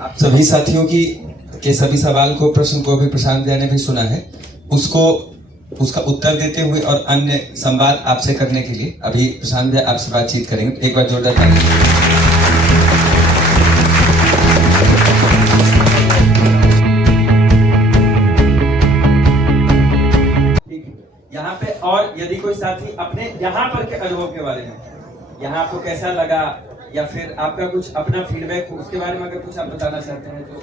आप सभी साथियों के सभी सवाल को, प्रश्न को भी प्रशांत भैया ने भी सुना है। उसका उत्तर देते हुए और अन्य संवाद आपसे करने के लिए अभी प्रशांत भैया आपसे बातचीत करेंगे। एक बार जोरदार ताली। यहाँ पे और यदि कोई साथी अपने यहाँ पर के अनुभव के बारे में, यहाँ आपको कैसा लगा या फिर आपका कुछ अपना फीडबैक उसके बारे में अगर कुछ आप बताना चाहते हैं तो।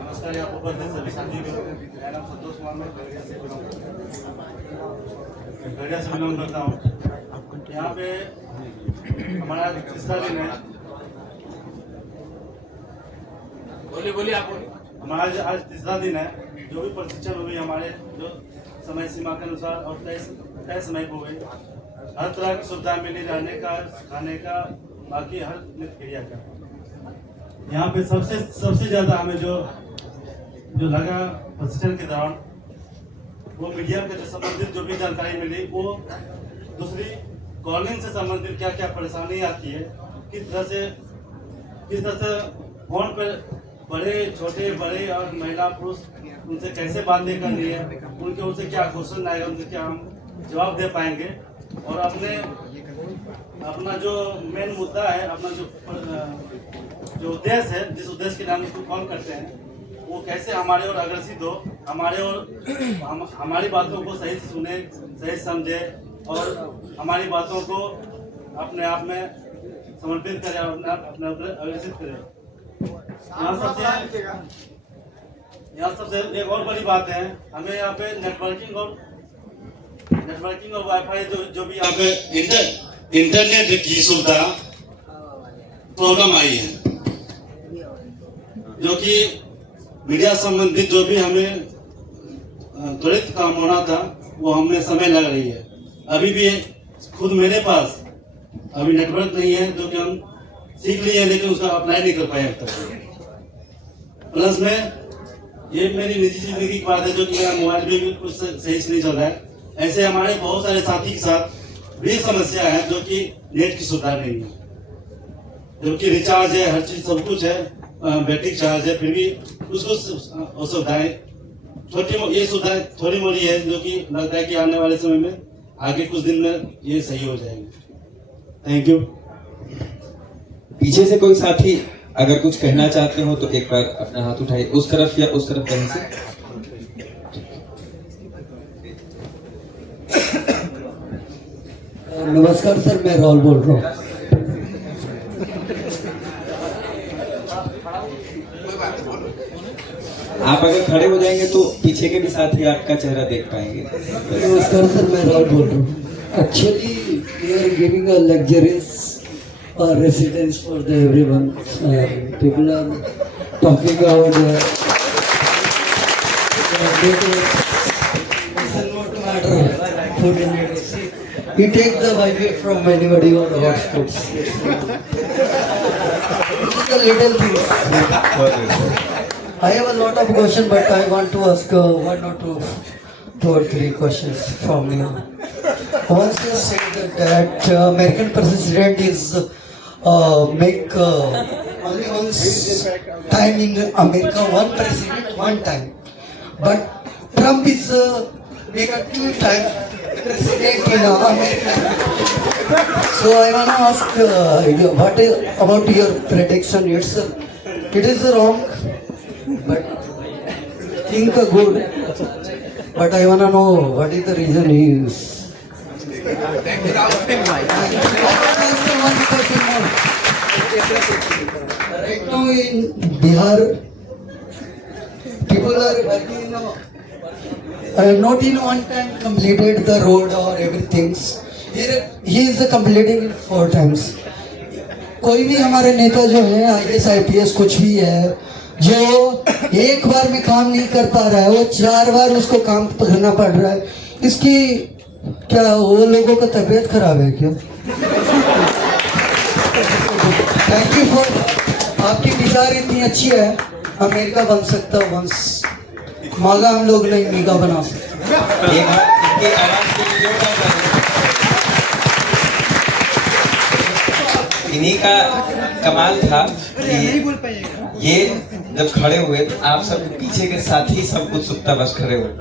नमस्कार, यहाँ उपस्थित सभी साथियों को मेरा नाम संतोष कुमार, मैं गढ़िया से बिलोंग करता हूँ। यहाँ पे हमारा तीसरा दिन है। बोलिए आप बोलिए। हमारा आज तीसरा दिन है। जो भी प्रशिक्षण हुई हमारे जो समय सीमा के अनुसार और तय समय को हुए, हर तरह की सुविधा मिली, रहने का, खाने का, बाकी हर नित्य क्रिया का। यहाँ पे सबसे ज्यादा हमें जो लगा प्रशिक्षण के दौरान, वो मीडिया के संबंधित जो भी जानकारी मिली, वो दूसरी कॉलिंग से संबंधित क्या क्या परेशानी आती है, किस तरह से फोन पर बड़े छोटे बड़े और महिला पुरुष उनसे कैसे बातें करनी है, उनसे क्या क्वेश्चन आएगा, उनसे क्या हम जवाब दे पाएंगे, और अपना जो मेन मुद्दा है, अपना जो उद्देश्य है, जिस उद्देश्य के नाम उसको कॉल करते हैं, वो कैसे हमारे और अग्रसित हो, हमारी बातों को सही से सुने, सही समझे और हमारी बातों को अपने आप में समर्पित करे, अपने अग्रसित करे। यहाँ सबसे एक और बड़ी बात है, हमें यहाँ पे नेटवर्किंग और वाईफाई जो भी यहाँ पे इंटरनेट की सुविधा प्रॉब्लम आई है, जो कि मीडिया संबंधित जो भी हमें त्वरित काम होना था, वो हमें समय लग रही है। अभी भी खुद मेरे पास अभी नेटवर्क नहीं है, जो कि हम सीख लिए, लेकिन उसका अप्लाई नहीं कर पाए अब तक। प्लस में ये मेरी निजी जिंदगी की बात है, जो कि मेरा मोबाइल भी कुछ सही से नहीं चल रहा है। ऐसे हमारे बहुत सारे साथी के साथ भी समस्या है, जो कि नेट की सुविधा नहीं है, जबकि रिचार्ज है, हर चीज सब कुछ है, बैटरी चार्ज है, फिर भी कुछ सुविधाएं ये सुविधाएं थोड़ी मोड़ी है, जो कि लगता है कि आने वाले समय में आगे कुछ दिन में ये सही हो जाएंगे। Thank you. पीछे से कोई साथी अगर कुछ कहना चाहते हो तो एक बार अपना हाथ उठाइए, उस तरफ या उस तरफ कहीं से। नमस्कार सर, मैं राहुल बोल रहा हूँ। आप अगर खड़े हो जाएंगे तो पीछे के भी साथी आपका चेहरा देख पाएंगे। नमस्कार सर, मैं राहुल बोल रहा हूँ। Actually we are giving a luxurious residence for everyone. People are talking about food industry. We take the Wi-Fi from anybody or the hotspots. It's a little things. I have a lot of questions, but I want to ask one or two or three questions from you. Once you said that American president is make only once time in America, one president, one time. But Trump is make a two-time president in America. So I want to ask, what is about your prediction? It is wrong, but think good. But I want to know what is the reason he is. Right now in Bihar, people are working not in one time completed the road or everything. Here he is completing it 4 times. कोई भी हमारे नेता जो है IAS IPS कुछ भी है, जो एक बार में काम नहीं कर पा रहा है, वो 4 बार उसको काम करना पड़ रहा है। इसकी क्या वो लोगों का तबीयत खराब है क्या? थैंक यू फॉर, आपकी विचार इतनी अच्छी है, अमेरिका बन सकता वंश, मागा हम लोग नहीं मीगा बना सकते। इन्हीं का कमाल था कि ये जब खड़े हुए तो आप सब पीछे के साथी सब उत्सुकता बस खड़े हुए।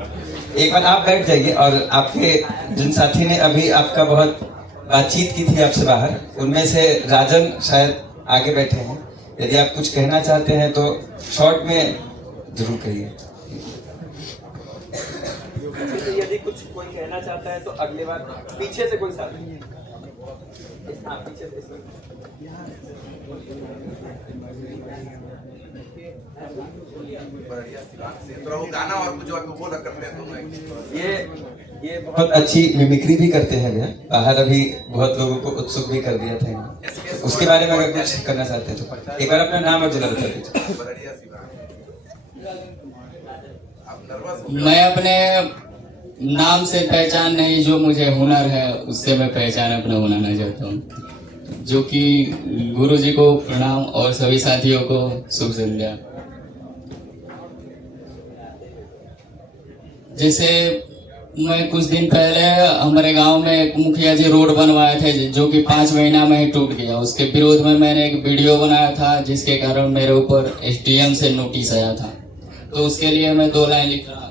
एक बार आप बैठ जाइए और आपके जिन साथी ने अभी आपका बहुत बातचीत की थी आपसे बाहर, उनमें से राजन शायद आगे बैठे हैं। यदि आप कुछ कहना चाहते हैं तो शॉर्ट में जरूर कहिए। यदि कुछ कोई कहना चाहता है तो अगली बार पीछे से कोई साथी। हाँ, पीछे से। गाना और कुछ और बोला करते हैं दोनों। ये बहुत अच्छी मिमिक्री भी करते हैं भैया, बाहर अभी बहुत लोगों को उत्सुक भी कर दिया था। तो उसके बारे में अगर कुछ करना चाहते हैं तो एक बार अपना नाम और जिला बता दीजिए। मैं अपने नाम से पहचान नहीं, जो मुझे हुनर है उससे मैं पहचान अपना बनाना चाहता हूँ। जो कि गुरु जी को प्रणाम और सभी साथियों को शुभ संध्या। जैसे मैं कुछ दिन पहले हमारे गांव में एक मुखिया जी रोड बनवाए थे जो कि 5 महीना में ही टूट गया। उसके विरोध में मैंने एक वीडियो बनाया था जिसके कारण मेरे ऊपर SDM से नोटिस आया था। तो उसके लिए मैं 2 लाइन लिख रहा हूँ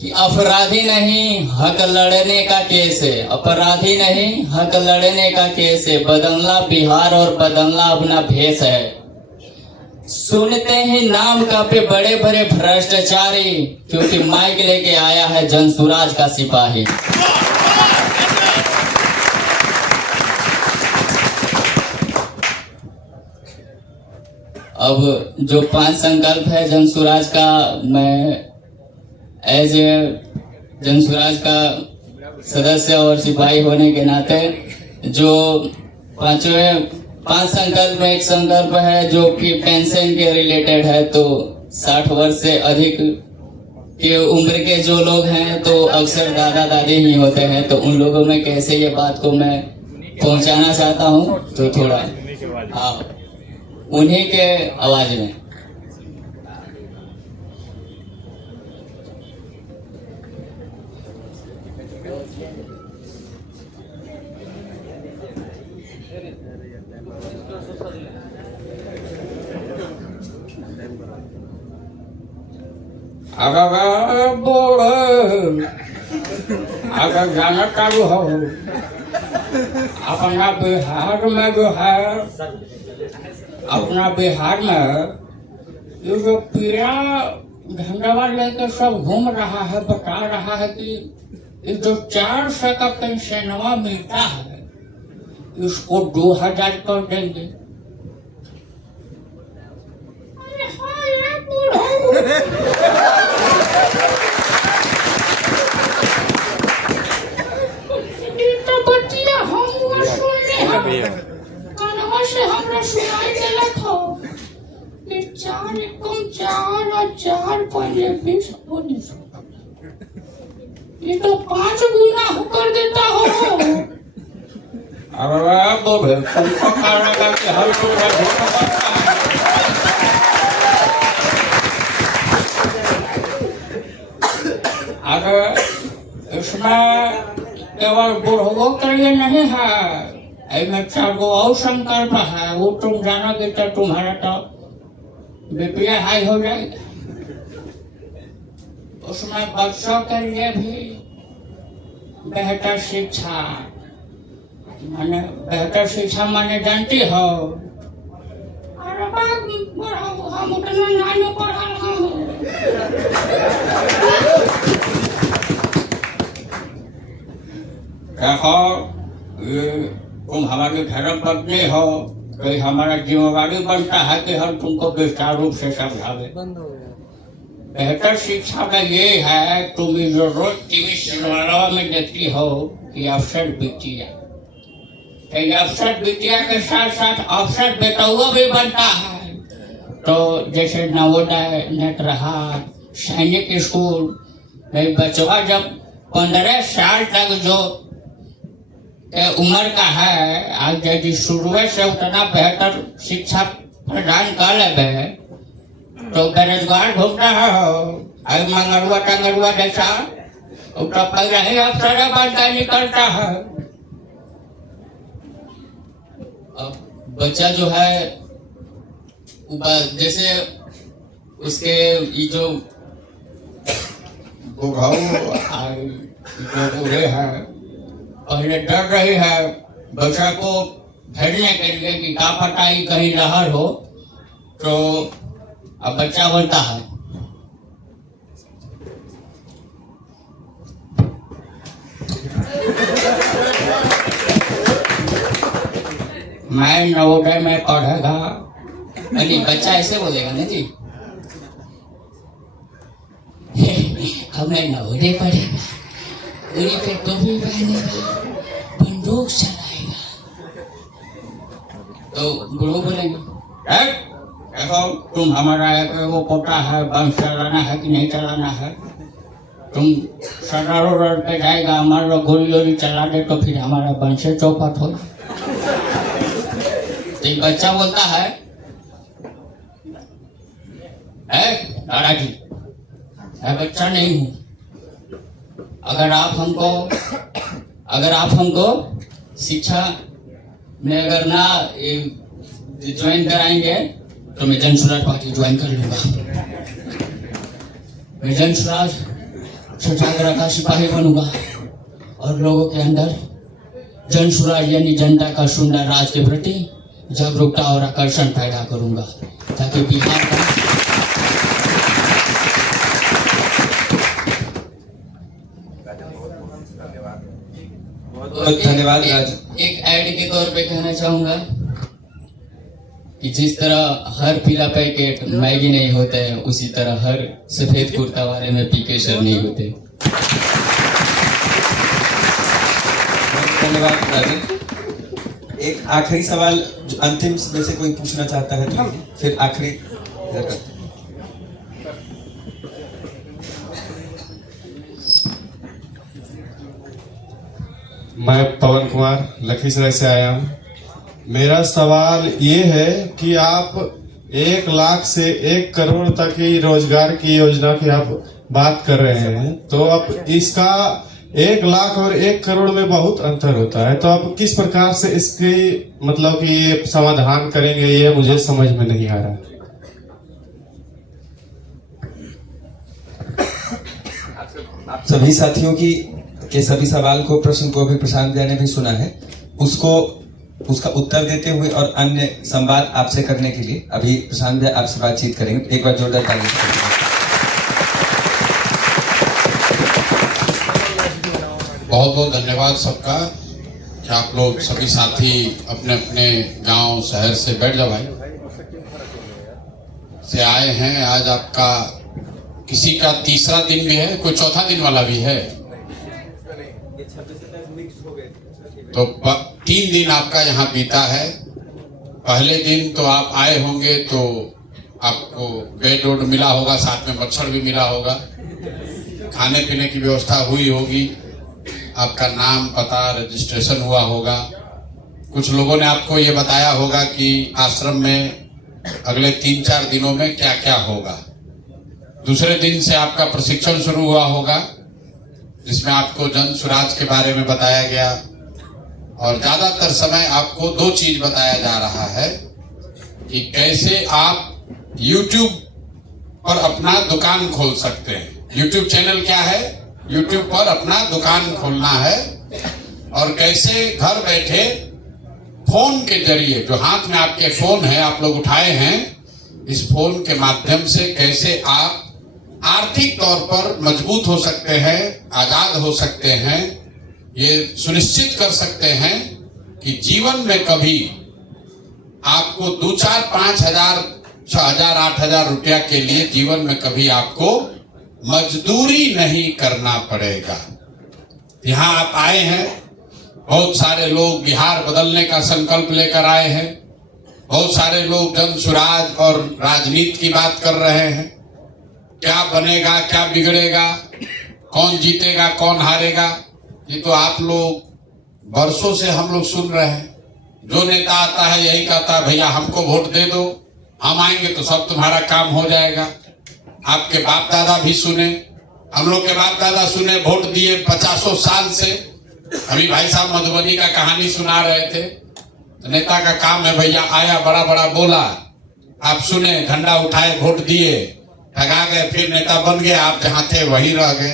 कि अपराधी नहीं हक लड़ने का केस है, अपराधी नहीं हक लड़ने का केस है, बदलना बिहार और बदलना अपना भेष है। सुनते ही नाम का पे बड़े बड़े भ्रष्टाचारी, क्योंकि माइक लेके आया है जनसुराज का सिपाही। अब जो 5 संकल्प है जनसुराज का, मैं एज ए जनसुराज का सदस्य और सिपाही होने के नाते जो 5 संकल्प में एक संकल्प है जो कि पेंशन के रिलेटेड है। तो 60 वर्ष से अधिक के उम्र के जो लोग हैं तो अक्सर दादा दादी ही होते हैं, तो उन लोगों में कैसे ये बात को मैं पहुंचाना चाहता हूं। तो थोड़ा उन्हीं के आवाज में अगर बोल अगर गाना चालू हो अपना बिहार में जो है, अपना बिहार में ये जो पीला झंडा लेकर सब घूम रहा है, बता रहा है कि ये जो 400 का पेंशनवा मिलता है इसको 2000 कर देंगे। सुनाई देलक हो कि 4 एकम 4 और 4 पहले 20 19, ये तो 5 गुना कर देता हो। अरे बोले तुमको खाना का कि हर अगर इसमें केवल बुढ़ो के लिए नहीं है, में 4 गो और संकल्प है, वो तुम जानोगे तो तुम्हारा तो बीपी हाई हो जाएगा। उसमें बच्चों के लिए भी बेहतर शिक्षा, माने बेहतर शिक्षा माने जानती हो। अरे हम उतना नहीं पढ़ा रहा हूँ। तुम हमारी धर्म पत्नी हो, तो हमारा जिम्मेवारी बनता है कि हम तुमको विस्तार रूप से समझावे। बेहतर शिक्षा में ये है, तुम जो रोज टीवी चैनलों में देखती हो कि अफसर बिटिया, अफसर बिटिया के साथ साथ अफसर बेटुआ भी बनता है। तो जैसे नवोदय नेट रहा, सैनिक स्कूल में बचवा जब 15 साल तक जो उम्र का है, आज यदि शुरू से उतना बेहतर शिक्षा प्रदान कर ले तो बेरोजगार घूमता हो, मंगरुआ टंगरुआ जैसा तो पहले ही अफसर बनता निकलता है। अब बच्चा जो है जैसे उसके ये जो बुढ़ाऊ जो बूढ़े हैं पहले डर रही है बच्चा को भेजने के लिए कि क्या पता ही कहीं लहर हो, तो अब बच्चा बोलता है मैं नवोदय में पढ़ेगा। अरे बच्चा ऐसे बोलेगा ना जी हमें नवोदय पढ़ेगा, उन्हीं पे टोपी पहनेगा, बंदूक चलाएगा, तो गुरु बोलेंगे देखो तुम हमारा वो पोता है, बंद चलाना है कि नहीं चलाना है, तुम सदर रोड पे जाएगा मान लो गोली वोली चला दे तो फिर हमारा वंश चौपट हो। तो बच्चा बोलता है दादाजी मैं बच्चा नहीं हूँ, अगर आप हमको शिक्षा में अगर ना ज्वाइन कराएंगे तो मैं जन स्वराज पार्टी ज्वाइन कर लूंगा, मैं जन स्वराज सत्याग्रह का सिपाही बनूंगा और लोगों के अंदर जन स्वराज यानी जनता का सुंदर राज के प्रति जागरूकता और आकर्षण पैदा करूंगा ताकि बिहार का बहुत धन्यवाद राज। एक ऐड के तौर पे कहना चाहूंगा कि जिस तरह हर पीला पैकेट मैगी नहीं होता है, उसी तरह हर सफेद कुर्ता वाले में पीके सर नहीं होते। धन्यवाद राजन। एक आखिरी सवाल जो अंतिम में से कोई पूछना चाहता है तो फिर आखिरी इधर करते हैं। मैं पवन कुमार लखीसराय से आया हूँ। मेरा सवाल ये है कि आप 1 लाख से 1 करोड़ तक की रोजगार की योजना की आप बात कर रहे हैं, तो अब इसका 1 लाख और 1 करोड़ में बहुत अंतर होता है, तो आप किस प्रकार से इसकी मतलब कि ये समाधान करेंगे, ये मुझे समझ में नहीं आ रहा। सभी साथियों के सभी सवाल को प्रश्न को अभी प्रशांत भैया ने भी सुना है, उसका उत्तर देते हुए और अन्य संवाद आपसे करने के लिए अभी प्रशांत भैया आपसे बातचीत करेंगे। एक बार जोरदार ताली। बहुत बहुत धन्यवाद सबका कि आप लोग सभी साथी अपने अपने गांव शहर से बैठ जाओ भाई से आए हैं। आज आपका किसी का तीसरा दिन भी है, कोई चौथा दिन वाला भी है, तो 3 दिन आपका यहाँ बीता है। पहले दिन तो आप आए होंगे तो आपको बेड वोड मिला होगा, साथ में मच्छर भी मिला होगा, खाने पीने की व्यवस्था हुई होगी, आपका नाम पता रजिस्ट्रेशन हुआ होगा। कुछ लोगों ने आपको ये बताया होगा कि आश्रम में अगले 3-4 दिनों में क्या क्या होगा। दूसरे दिन से आपका प्रशिक्षण शुरू हुआ होगा जिसमें आपको जन स्वराज के बारे में बताया गया, और ज्यादातर समय आपको 2 चीज बताया जा रहा है कि कैसे आप YouTube पर अपना दुकान खोल सकते हैं। YouTube चैनल क्या है, YouTube पर अपना दुकान खोलना है, और कैसे घर बैठे फोन के जरिए, जो हाथ में आपके फोन है आप लोग उठाए हैं, इस फोन के माध्यम से कैसे आप आर्थिक तौर पर मजबूत हो सकते हैं, आजाद हो सकते हैं, ये सुनिश्चित कर सकते हैं कि जीवन में कभी आपको 2-4-5 हजार 6,000-8,000 रुपया के लिए जीवन में कभी आपको मजदूरी नहीं करना पड़ेगा। यहाँ आप आए हैं, बहुत सारे लोग बिहार बदलने का संकल्प लेकर आए हैं, बहुत सारे लोग जन स्वराज और राजनीति की बात कर रहे हैं, क्या बनेगा क्या बिगड़ेगा, कौन जीतेगा कौन हारेगा, ये तो आप लोग बरसों से हम लोग सुन रहे हैं। जो नेता आता है यही कहता है भैया हमको वोट दे दो, हम आएंगे तो सब तुम्हारा काम हो जाएगा। आपके बाप दादा भी सुने, हम लोग के बाप दादा सुने, वोट दिए 50 साल से। अभी भाई साहब मधुबनी का कहानी सुना रहे थे, तो नेता का काम है भैया, आया बड़ा बड़ा बोला, आप सुने, झंडा उठाए, वोट दिए, ठगा गए, फिर नेता बन गए, आप जहां थे वहीं रह गए।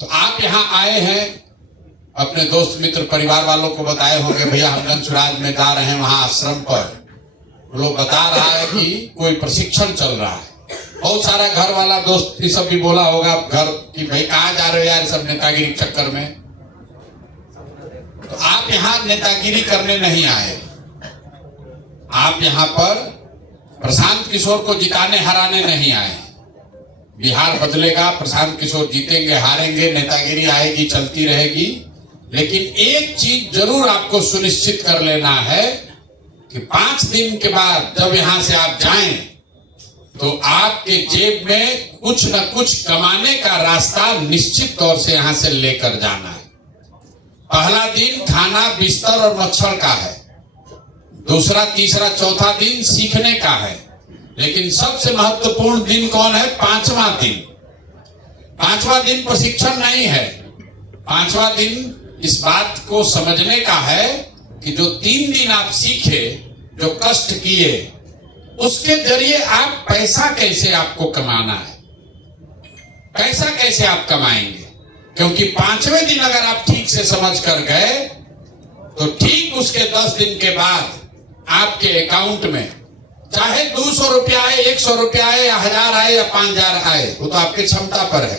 तो आप यहाँ आए हैं, अपने दोस्त मित्र परिवार वालों को बताए होंगे भैया हम गंजराज में जा रहे हैं वहां आश्रम पर, वो लोग बता रहा है कि कोई प्रशिक्षण चल रहा है। बहुत सारा घर वाला दोस्त ये सब भी बोला होगा घर कि भाई कहाँ जा रहे हो यार सब नेतागिरी चक्कर में। तो आप यहाँ नेतागिरी करने नहीं आए, आप यहाँ पर प्रशांत किशोर को जिताने हराने नहीं आए। बिहार बदलेगा, प्रशांत किशोर जीतेंगे हारेंगे, नेतागिरी आएगी चलती रहेगी, लेकिन एक चीज जरूर आपको सुनिश्चित कर लेना है कि 5 दिन के बाद जब यहां से आप जाएं तो आपके जेब में कुछ न कुछ कमाने का रास्ता निश्चित तौर से यहां से लेकर जाना है। पहला दिन खाना, बिस्तर और मच्छर का है, दूसरा, तीसरा, चौथा दिन सीखने का है, लेकिन सबसे महत्वपूर्ण दिन कौन है? 5वां दिन। 5वां दिन प्रशिक्षण नहीं है, 5वां दिन इस बात को समझने का है कि जो 3 दिन आप सीखे, जो कष्ट किए, उसके जरिए आप पैसा कैसे आपको कमाना है, पैसा कैसे आप कमाएंगे। क्योंकि 5वें दिन अगर आप ठीक से समझ कर गए तो ठीक उसके 10 दिन के बाद आपके अकाउंट में चाहे 200 रुपया आए, 100 रुपया आए, या 1000 आए, या 5000 आए, वो तो आपकी क्षमता पर है,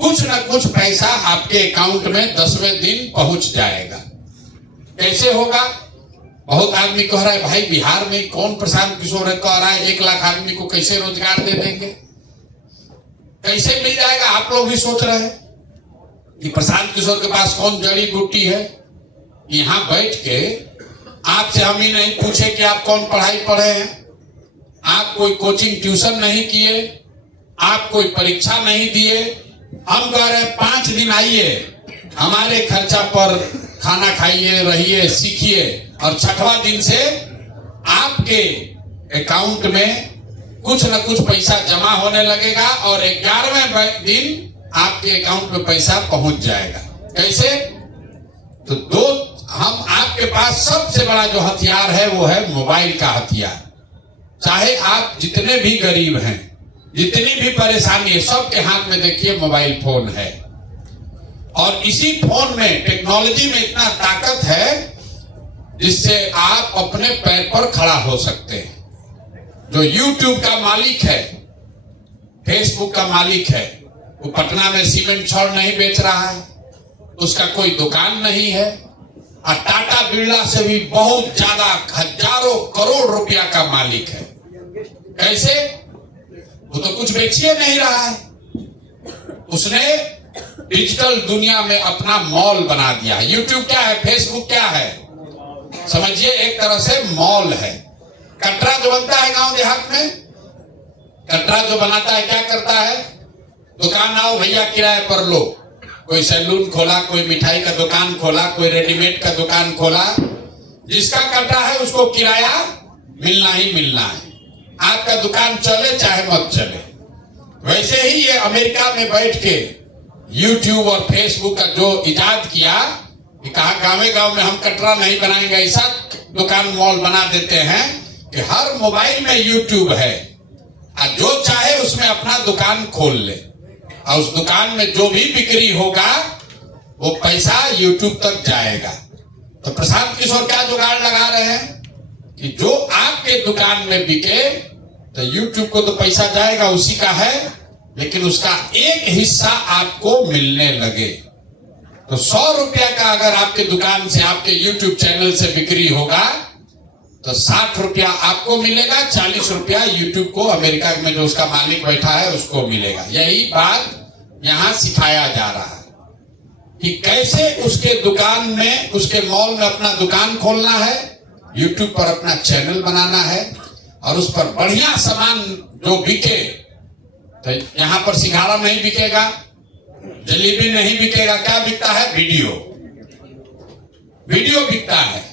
कुछ ना कुछ पैसा आपके अकाउंट में 10वें दिन पहुंच जाएगा। कैसे होगा? बहुत आदमी कह रहा है भाई बिहार में कौन प्रशांत किशोर है, कह रहा है 1 लाख आदमी को कैसे रोजगार दे देंगे, कैसे मिल जाएगा? आप लोग भी सोच रहे हैं कि प्रशांत किशोर के पास कौन जड़ी बूटी है। यहां बैठ के आपसे हम ही नहीं पूछे कि आप कौन पढ़ाई पढ़े हैं, आप कोई कोचिंग ट्यूशन नहीं किए, आप कोई परीक्षा नहीं दिए, हम कह रहे हैं 5 दिन आइए, हमारे खर्चा पर खाना खाइए, रहिए, सीखिए, और 6वां दिन से आपके अकाउंट में कुछ न कुछ पैसा जमा होने लगेगा और 11वें दिन आपके अकाउंट में पैसा पहुंच जाएगा। कैसे? तो हम आपके पास सबसे बड़ा जो हथियार है वो है मोबाइल का हथियार। चाहे आप जितने भी गरीब हैं, जितनी भी परेशानी है, सबके हाथ में देखिए मोबाइल फोन है, और इसी फोन में टेक्नोलॉजी में इतना ताकत है जिससे आप अपने पैर पर खड़ा हो सकते हैं। जो यूट्यूब का मालिक है, फेसबुक का मालिक है, वो पटना में सीमेंट छड़ नहीं बेच रहा है, उसका कोई दुकान नहीं है, और टाटा बिरला से भी बहुत ज्यादा हजारों करोड़ रुपया का मालिक है। कैसे? वो तो कुछ बेचिए नहीं रहा है, उसने डिजिटल दुनिया में अपना मॉल बना दिया। यूट्यूब क्या है, फेसबुक क्या है, समझिए एक तरह से मॉल है। कटरा जो बनता है गांव देहात में, कटरा जो बनाता है क्या करता है? दुकान आओ भैया किराए पर लो, कोई सैलून खोला, कोई मिठाई का दुकान खोला, कोई रेडीमेड का दुकान खोला, जिसका कटरा है उसको किराया मिलना ही मिलना है, आपका दुकान चले चाहे मत चले। वैसे ही ये अमेरिका में बैठ के यूट्यूब और फेसबुक का जो इजाद किया, कि कहा गाँव में हम कटरा नहीं बनाएंगे, ऐसा दुकान मॉल बना देते हैं कि हर मोबाइल में यूट्यूब है, और जो चाहे उसमें अपना दुकान खोल ले, और उस दुकान में जो भी बिक्री होगा वो पैसा यूट्यूब तक जाएगा। तो प्रशांत किशोर क्या जुगाड़ लगा रहे हैं कि जो आपके दुकान में बिके तो यूट्यूब को तो पैसा जाएगा, उसी का है, लेकिन उसका एक हिस्सा आपको मिलने लगे। तो 100 रुपया का अगर आपके दुकान से, आपके यूट्यूब चैनल से बिक्री होगा तो 60 रुपया आपको मिलेगा, 40 रुपया यूट्यूब को, अमेरिका में जो उसका मालिक बैठा है उसको मिलेगा। यही बात यहां सिखाया जा रहा है कि कैसे उसके दुकान में, उसके मॉल में अपना दुकान खोलना है, यूट्यूब पर अपना चैनल बनाना है, और उस पर बढ़िया सामान जो बिके, तो यहां पर सिंघाड़ा नहीं बिकेगा, जलेबी नहीं बिकेगा, क्या बिकता है? वीडियो बिकता है।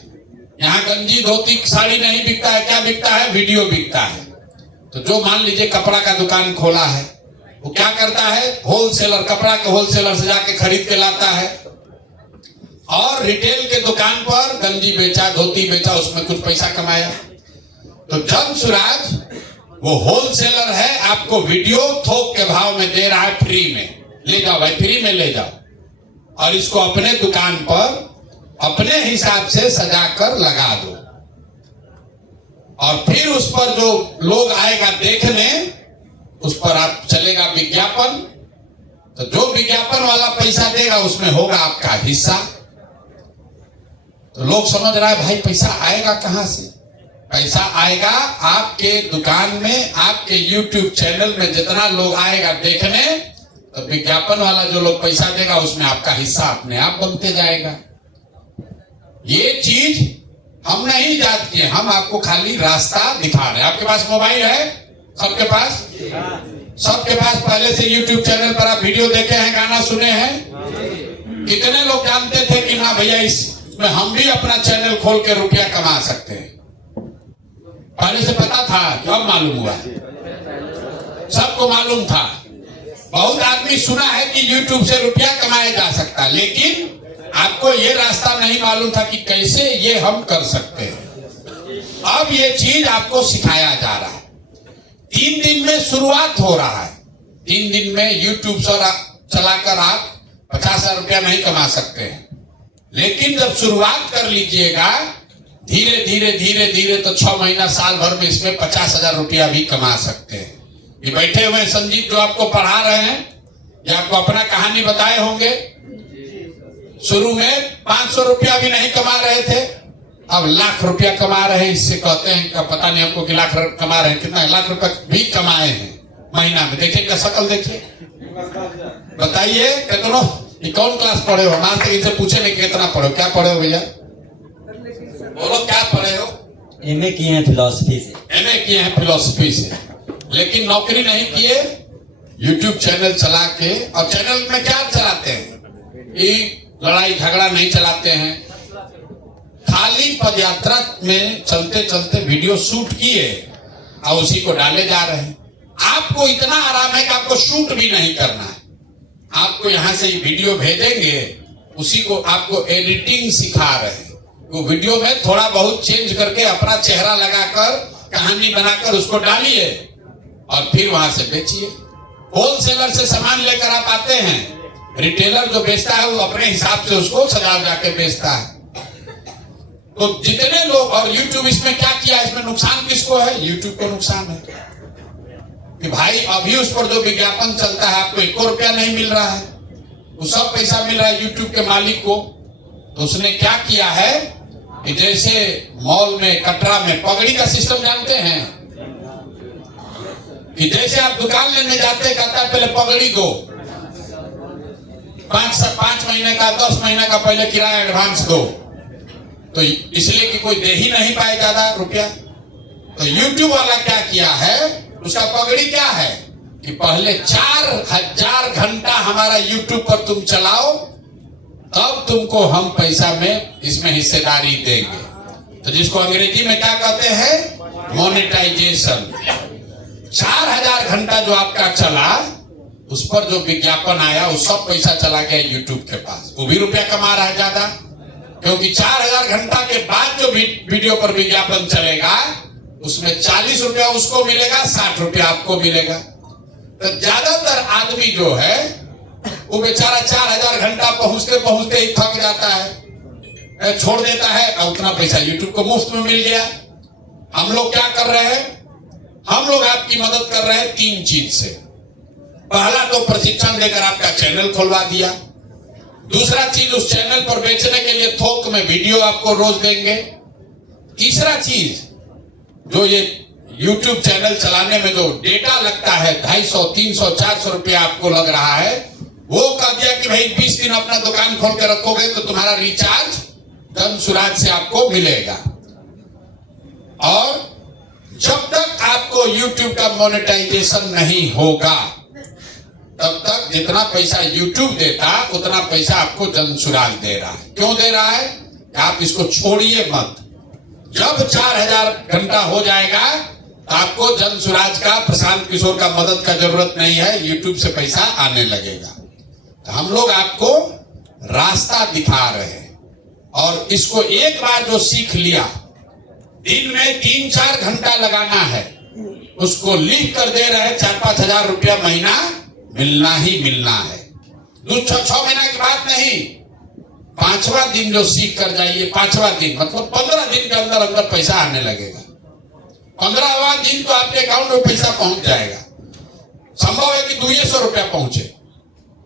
यहाँ गंजी धोती साड़ी नहीं बिकता है, क्या बिकता है? वीडियो बिकता है। तो जो मान लीजिए कपड़ा का दुकान खोला है, वो क्या करता है? होलसेलर, कपड़ा के होलसेलर से जाके खरीद के लाता है, और रिटेल के दुकान पर गंजी बेचा, धोती बेचा, उसमें कुछ पैसा कमाया। तो जन सुराज वो होलसेलर है, आपको वीडियो थोक के भाव में दे रहा है, फ्री में। ले जाओ भाई, फ्री में ले जाओ और इसको अपने दुकान पर अपने हिसाब से सजाकर लगा दो और फिर उस पर जो लोग आएगा देखने, उस पर आप चलेगा विज्ञापन। तो जो विज्ञापन वाला पैसा देगा उसमें होगा आपका हिस्सा। तो लोग समझ रहा है भाई पैसा आएगा कहां से? पैसा आएगा आपके दुकान में, आपके YouTube चैनल में जितना लोग आएगा देखने, तो विज्ञापन वाला जो लोग पैसा देगा उसमें आपका हिस्सा अपने आप बनते जाएगा। ये चीज हम नहीं जानते, हम आपको खाली रास्ता दिखा रहे हैं। आपके पास मोबाइल है? सबके पास? सबके पास पहले से YouTube चैनल पर आप वीडियो देखे हैं, गाना सुने हैं? कितने लोग जानते थे कि ना भैया इसमें हम भी अपना चैनल खोल के रुपया कमा सकते हैं? पहले से पता था कि अब मालूम हुआ? सबको मालूम था। बहुत आदमी सुना है कि YouTube से रुपया कमाया जा सकता है, लेकिन आपको ये रास्ता नहीं मालूम था कि कैसे ये हम कर सकते हैं। अब ये चीज आपको सिखाया जा रहा है। 3 दिन में शुरुआत हो रहा है। 3 दिन में YouTube से चलाकर आप 50,000 रुपया नहीं कमा सकते हैं, लेकिन जब शुरुआत कर लीजिएगा धीरे धीरे धीरे धीरे तो 6 महीना साल भर में इसमें 50,000 रुपया भी कमा सकते हैं। ये बैठे हुए संजीव जो आपको पढ़ा रहे हैं, ये आपको अपना कहानी बताए होंगे। शुरू में 500 रुपया भी नहीं कमा रहे थे, अब लाख रुपया कमा रहे हैं। इससे कहते हैं कि पता नहीं हमको कि लाख कमा रहे हैं, कितना लाख रुपया भी कमाए हैं महीना में। देखिए क्या शक्ल, देखिए, बताइए कितना, कौन क्लास पढ़े हो? मान तक इनसे पूछे नहीं कितना पढ़े हो, क्या पढ़े हो भैया? बोलो क्या पढ़े हो? एमए किए हैं फिलॉसफी से। एमए किए हैं फिलॉसफी से, लेकिन नौकरी नहीं किए। YouTube चैनल चला के, और चैनल में क्या चलाते हैं? ये लड़ाई झगड़ा नहीं चलाते हैं, खाली पदयात्रा में चलते चलते वीडियो शूट किए और उसी को डाले जा रहे हैं। आपको इतना आराम है कि आपको शूट भी नहीं करना है। आपको यहां से वीडियो भेजेंगे, उसी को आपको एडिटिंग सिखा रहे हैं। वो वीडियो में थोड़ा बहुत चेंज करके अपना चेहरा लगाकर कहानी बनाकर उसको डालिए और फिर वहां से बेचिए। होलसेलर से सामान लेकर आप आते हैं, रिटेलर जो बेचता है वो अपने हिसाब से उसको सजा जाके बेचता है। तो जितने लोग, और YouTube इसमें क्या किया, इसमें नुकसान किसको है? YouTube को नुकसान है कि भाई अभी उस पर जो विज्ञापन चलता है आपको 1 रुपया नहीं मिल रहा है, वो सब पैसा मिल रहा है YouTube के मालिक को। तो उसने क्या किया है कि जैसे मॉल में, कटरा में पगड़ी का सिस्टम जानते हैं कि जैसे आप दुकान लेने जाते, कहता है पहले पगड़ी दो, 5 महीने का, 10 महीने का पहले किराया एडवांस दो, तो इसलिए कि कोई दे ही नहीं पाए ज्यादा रुपया। तो YouTube वाला क्या किया है, उसका पगड़ी क्या है कि पहले 4,000 घंटा हमारा YouTube पर तुम चलाओ, तब तुमको हम पैसा में इसमें हिस्सेदारी देंगे। तो जिसको अंग्रेजी में क्या कहते हैं? मोनेटाइजेशन। 4,000 घंटा जो आपका चला, उस पर जो विज्ञापन आया वो सब पैसा चला गया YouTube के पास। वो भी रुपया कमा रहा है ज्यादा, क्योंकि 4,000 घंटा के बाद जो वीडियो पर विज्ञापन चलेगा उसमें 40 रुपया उसको मिलेगा, 60 रुपया आपको मिलेगा। तो ज्यादातर आदमी जो है वो बेचारा 4,000 घंटा पहुंचते पहुंचते ही थक जाता है, छोड़ देता है, और उतना पैसा YouTube को मुफ्त में मिल गया। हम लोग क्या कर रहे हैं? हम लोग आपकी मदद कर रहे हैं 3 चीज से। पहला तो प्रशिक्षण देकर आपका चैनल खुलवा दिया। दूसरा चीज, उस चैनल पर बेचने के लिए थोक में वीडियो आपको रोज देंगे। तीसरा चीज, जो ये YouTube चैनल चलाने में जो डेटा लगता है 250, 300, 400 रुपया आपको लग रहा है, वो कह दिया कि भाई 20 दिन अपना दुकान खोल के रखोगे तो तुम्हारा रिचार्ज धन सुराज से आपको मिलेगा। और जब तक आपको YouTube का मोनेटाइजेशन नहीं होगा, तब तक जितना पैसा YouTube देता उतना पैसा आपको जन सुराज दे रहा है। क्यों दे रहा है? आप इसको छोड़िए मत। जब 4,000 घंटा हो जाएगा तो आपको जन सुराज का, प्रशांत किशोर का मदद का जरूरत नहीं है, YouTube से पैसा आने लगेगा। तो हम लोग आपको रास्ता दिखा रहे हैं। और इसको एक बार जो सीख लिया, दिन में 3-4 घंटा लगाना है, उसको लिख कर दे रहे 4-5 हजार रुपया महीना मिलना ही मिलना है। 2-6 महीना की बात नहीं, 5वां दिन जो सीख कर जाइए, 5वां दिन मतलब 15 दिन के अंदर अंदर पैसा आने लगेगा। 15वां दिन तो आपके अकाउंट में पैसा पहुंच जाएगा। संभव है कि 200 रुपया पहुंचे,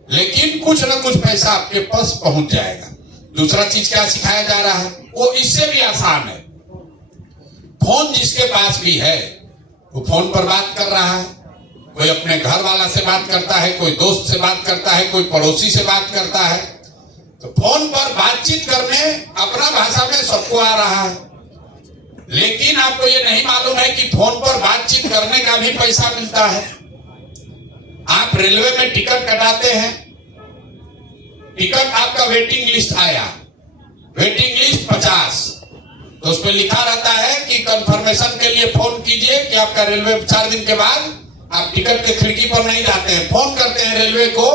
लेकिन कुछ ना कुछ पैसा आपके पास पहुंच जाएगा। दूसरा चीज क्या सिखाया जा रहा है, वो इससे भी आसान है। फोन जिसके पास भी है वो फोन पर बात कर रहा है, कोई अपने घर वाला से बात करता है, कोई दोस्त से बात करता है, कोई पड़ोसी से बात करता है। तो फोन पर बातचीत करने अपना भाषा में सबको आ रहा है, लेकिन आपको ये नहीं मालूम है कि फोन पर बातचीत करने का भी पैसा मिलता है। आप रेलवे में टिकट कटाते हैं, टिकट आपका वेटिंग लिस्ट आया, वेटिंग लिस्ट 50, तो उस पर लिखा रहता है कि कंफर्मेशन के लिए फोन कीजिए कि आपका रेलवे 4 दिन के बाद आप टिकट के खिड़की पर नहीं जाते हैं, फोन करते हैं रेलवे को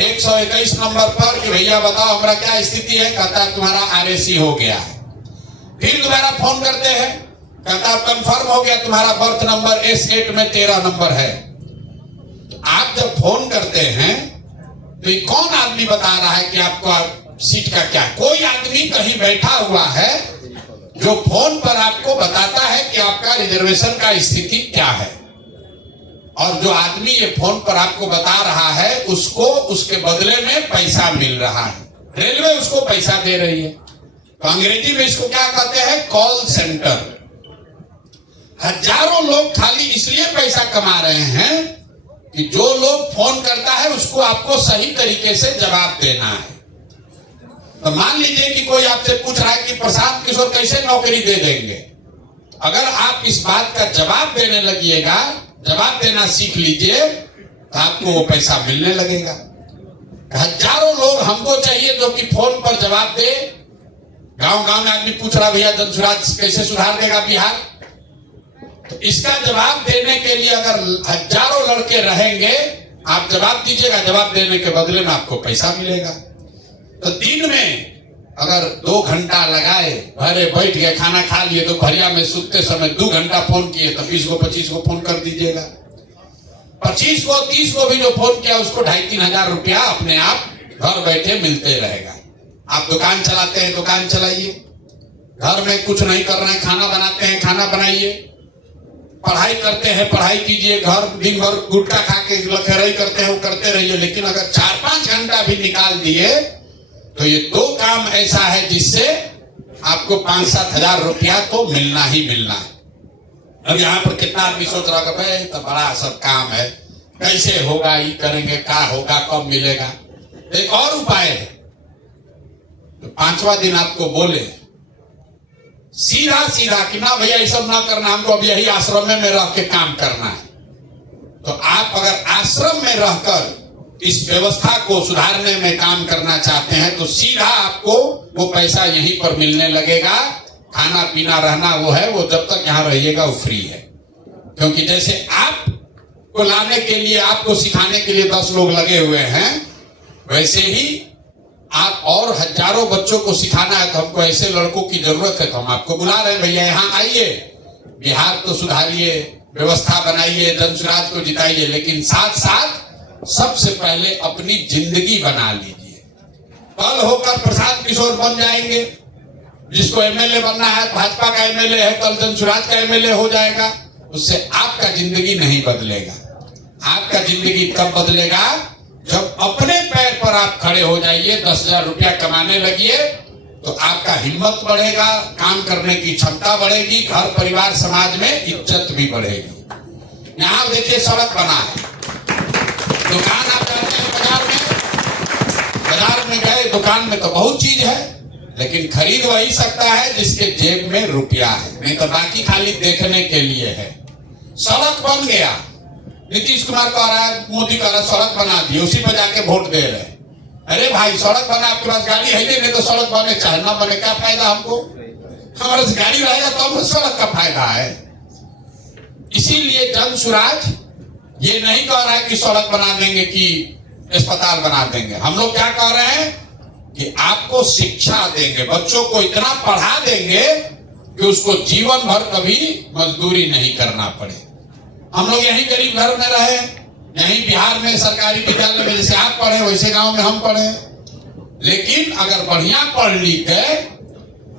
121 नंबर पर कि भैया बताओ हमारा क्या स्थिति है, कहता है तुम्हारा RAC हो गया है। फिर दोबारा फोन करते हैं, कहता है कंफर्म हो गया, तुम्हारा बर्थ नंबर S8 में 13 नंबर है। तो आप जब फोन करते हैं तो ये कौन आदमी बता रहा है कि आपको सीट का क्या? कोई आदमी कहीं बैठा हुआ है जो फोन पर आपको बताता है कि आपका रिजर्वेशन का स्थिति क्या है, और जो आदमी ये फोन पर आपको बता रहा है उसको उसके बदले में पैसा मिल रहा है, रेलवे उसको पैसा दे रही है। तो अंग्रेजी में इसको क्या कहते हैं? Call centre. हजारों लोग खाली इसलिए पैसा कमा रहे हैं कि जो लोग फोन करता है उसको आपको सही तरीके से जवाब देना है। तो मान लीजिए कि कोई आपसे पूछ रहा है कि प्रशांत किशोर कैसे नौकरी दे देंगे, अगर आप इस बात का जवाब देने लगिएगा, जवाब देना सीख लीजिए, तो आपको वो पैसा मिलने लगेगा। हजारों लोग हमको चाहिए जो कि फोन पर जवाब दे। गांव-गांव में आदमी पूछ रहा भैया जनसुराज कैसे सुधार देगा बिहार, तो इसका जवाब देने के लिए अगर हजारों लड़के रहेंगे, आप जवाब दीजिएगा, जवाब देने के बदले में आपको पैसा मिलेगा। तो दिन में अगर 2 घंटा लगाए, भरे बैठ गए, खाना खा लिए, तो भरिया में सूते समय 2 घंटा फोन किए, तो 20 को 25 को फोन कर दीजिएगा। 25 को 30 को भी जो फोन किया उसको 2,500-3 हजार रुपया अपने आप घर बैठे मिलते रहेगा। आप दुकान चलाते हैं, दुकान चलाइए, घर में कुछ नहीं कर रहे हैं, खाना बनाते हैं, खाना बनाइए, पढ़ाई करते हैं, पढ़ाई कीजिए, घर दिन भर गुटखा खा के लखेराई करते हैं, वो करते रहिए। लेकिन अगर 4-5 घंटा भी निकाल दिए तो ये 2 काम ऐसा है जिससे आपको 5-7 हजार रुपया तो मिलना ही मिलना है। अब यहाँ पर कितना आदमी सोच रहा है भाई तो बड़ा सब काम है, कैसे होगा, ये करेंगे, क्या होगा, कब मिलेगा। एक और उपाय है, तो 5वां दिन आपको बोले सीधा सीधा कि ना भैया ये सब ना करना, हमको अब यही आश्रम में रह के काम करना है। तो आप अगर आश्रम में रहकर इस व्यवस्था को सुधारने में काम करना चाहते हैं तो सीधा आपको वो पैसा यहीं पर मिलने लगेगा। खाना पीना रहना वो है, वो जब तक यहाँ रहिएगा वो फ्री है। क्योंकि जैसे आपको लाने के लिए, आपको सिखाने के लिए 10 लोग लगे हुए हैं, वैसे ही आप और हजारों बच्चों को सिखाना है। तो हमको ऐसे लड़कों की जरूरत है, तो हम आपको बुला रहे हैं, भैया यहाँ आइए, बिहार को सुधारिए, व्यवस्था बनाइए, जनसुराज को जिताइए, लेकिन साथ साथ सबसे पहले अपनी जिंदगी बना लीजिए। कल होकर प्रशांत किशोर बन जाएंगे, जिसको एमएलए बनना है, भाजपा का एमएलए है, कल जनसुराज का एमएलए हो जाएगा। उससे आपका जिंदगी नहीं बदलेगा। आपका जिंदगी तब बदलेगा जब अपने पैर पर आप खड़े हो जाइए, 10,000 रुपया कमाने लगिए, तो आपका हिम्मत बढ़ेगा, काम करने की क्षमता बढ़ेगी, घर परिवार समाज में इज्जत भी बढ़ेगी। यहाँ देखिए सड़क बना है, दुकान आप जाते हैं बाजार में गए, दुकान में तो बहुत चीज है, लेकिन खरीद वही सकता है जिसके जेब में रुपया है, नहीं तो बाकी खाली देखने के लिए है। सड़क बन गया, नीतीश कुमार कह रहा है, मोदी कह रहा है सड़क बना दी, उसी पर जाके वोट दे रहे। अरे भाई सड़क बना, आपके पास गाड़ी है नहीं तो सड़क बने चाहे ना बने, क्या फायदा हमको? हमारे पास गाड़ी रहेगा तो हमको सड़क का फायदा है। इसीलिए जनसुराज ये नहीं कह रहा है कि सड़क बना देंगे कि अस्पताल बना देंगे। हम लोग क्या कह रहे हैं कि आपको शिक्षा देंगे, बच्चों को इतना पढ़ा देंगे कि उसको जीवन भर कभी मजदूरी नहीं करना पड़े। हम लोग यहीं गरीब घर में रहे, यहीं बिहार में सरकारी विद्यालय में जैसे आप पढ़े वैसे गांव में हम पढ़े, लेकिन अगर बढ़िया पढ़ लिख गए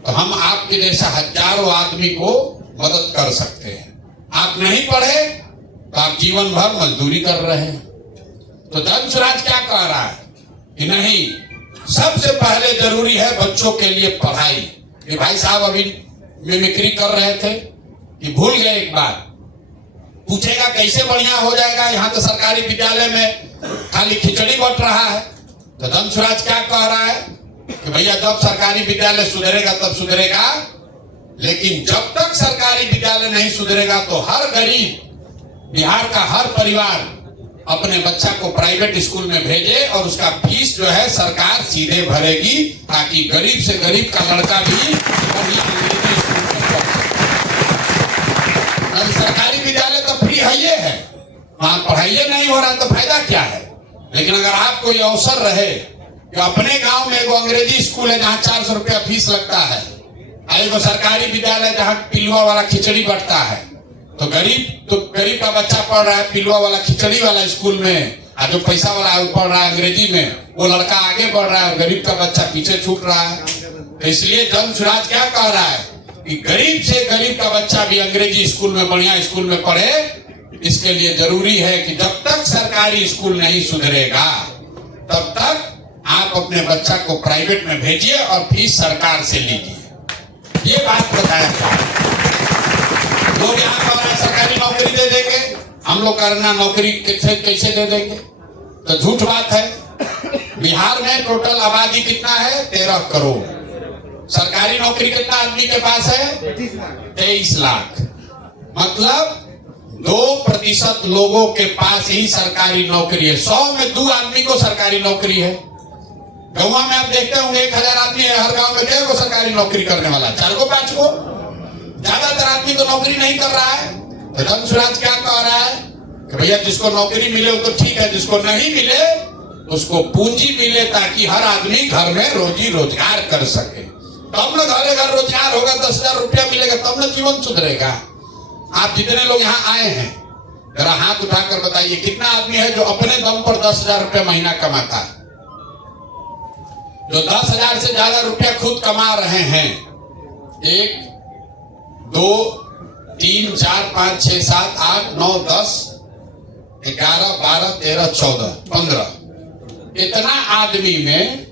तो हम आपके जैसा हजारों आदमी को मदद कर सकते हैं। आप नहीं पढ़े तो आप जीवन भर मजदूरी कर रहे हैं। तो धन स्वराज क्या कह रहा है कि नहीं, सबसे पहले जरूरी है बच्चों के लिए पढ़ाई। ये भाई साहब अभी मिमिक्री कर रहे थे कि भूल गए एक बात, पूछेगा कैसे बढ़िया हो जाएगा, यहाँ तो सरकारी विद्यालय में खाली खिचड़ी बट रहा है। तो धन स्वराज क्या कह रहा है कि भैया जब सरकारी विद्यालय सुधरेगा तब सुधरेगा, लेकिन जब तक सरकारी विद्यालय नहीं सुधरेगा तो हर गरीब, बिहार का हर परिवार अपने बच्चा को प्राइवेट स्कूल में भेजे और उसका फीस जो है सरकार सीधे भरेगी, ताकि गरीब से गरीब का लड़का भी बढ़िया अंग्रेजी स्कूल में पढ़े। सरकारी विद्यालय तो फ्री है, वहां पढ़ाई नहीं हो रहा तो फायदा क्या है। लेकिन अगर आपको ये अवसर रहे कि अपने गांव में एगो अंग्रेजी स्कूल है जहाँ 400 रुपया फीस लगता है, एगो सरकारी विद्यालय जहाँ पिलुआ वाला खिचड़ी बंटता है, तो गरीब का बच्चा पढ़ रहा है पिलुआ वाला खिचड़ी वाला स्कूल में, और जो पैसा वाला है वो पढ़ रहा है अंग्रेजी में, वो लड़का आगे बढ़ रहा है और गरीब का बच्चा पीछे छूट रहा है। तो इसलिए धन स्वराज क्या कह रहा है कि गरीब से गरीब का बच्चा भी अंग्रेजी स्कूल में, बढ़िया स्कूल में पढ़े। इसके लिए जरूरी है कि जब तक सरकारी स्कूल नहीं सुधरेगा तब तक आप अपने बच्चा को प्राइवेट में भेजिए और फीस सरकार से लीजिए। ये बात बताया था। लोग यहाँ पर सरकारी नौकरी दे देंगे, हम लोग करना नौकरी कैसे दे देंगे, तो झूठ बात है। बिहार में टोटल आबादी कितना है, 13 करोड़। सरकारी नौकरी कितना आदमी के पास है, 23 लाख। मतलब 2% लोगों के पास ही सरकारी नौकरी है। 100 में 2 आदमी को सरकारी नौकरी है। गाँव में आप देखते होंगे 1000 आदमी है, हर गांव में क्या को सरकारी नौकरी करने वाला, 4 को 5 को। ज्यादातर आदमी तो नौकरी नहीं कर रहा है। तो धन स्वराज क्या कह रहा है कि भैया जिसको नौकरी मिले वो तो ठीक है, जिसको नहीं मिले उसको पूंजी मिले, ताकि हर आदमी घर में रोजी रोजगार कर सके। तब न घरे घर रोजगार होगा, 10,000 रुपया मिलेगा, तब न जीवन सुधरेगा। आप जितने लोग यहाँ आए हैं जरा हाथ उठाकर बताइए कितना आदमी है जो अपने दम पर 10,000 रुपया महीना कमाता है, जो 10,000 से ज्यादा रुपया खुद कमा रहे हैं। 1 2 3 4 5 6 7 8 9 10 11 12 13 14 15, इतना आदमी में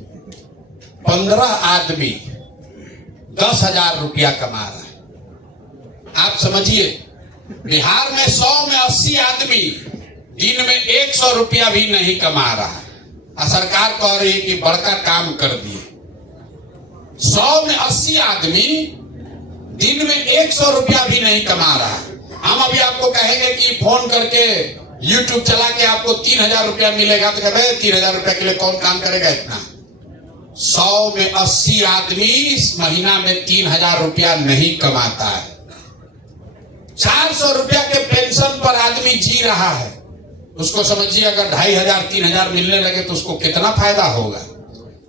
15 आदमी 10,000 रुपया कमा रहा है। आप समझिए बिहार में 100 में 80 आदमी दिन में 100 रुपया भी नहीं कमा रहा है, और सरकार कह रही है कि बड़का काम कर दिए। 100 में 80 आदमी दिन में 100 रुपया भी नहीं कमा रहा। हम अभी आपको कहेंगे कि फोन करके YouTube चला के आपको 3,000 रुपया मिलेगा, तो कहते 3,000 रुपया के लिए कौन काम करेगा इतना। 100 में 80 आदमी इस महीना में 3,000 रुपया नहीं कमाता है। 400 रुपया के पेंशन पर आदमी जी रहा है। उसको समझिए अगर 2,500 3,000 मिलने लगे तो उसको कितना फायदा होगा।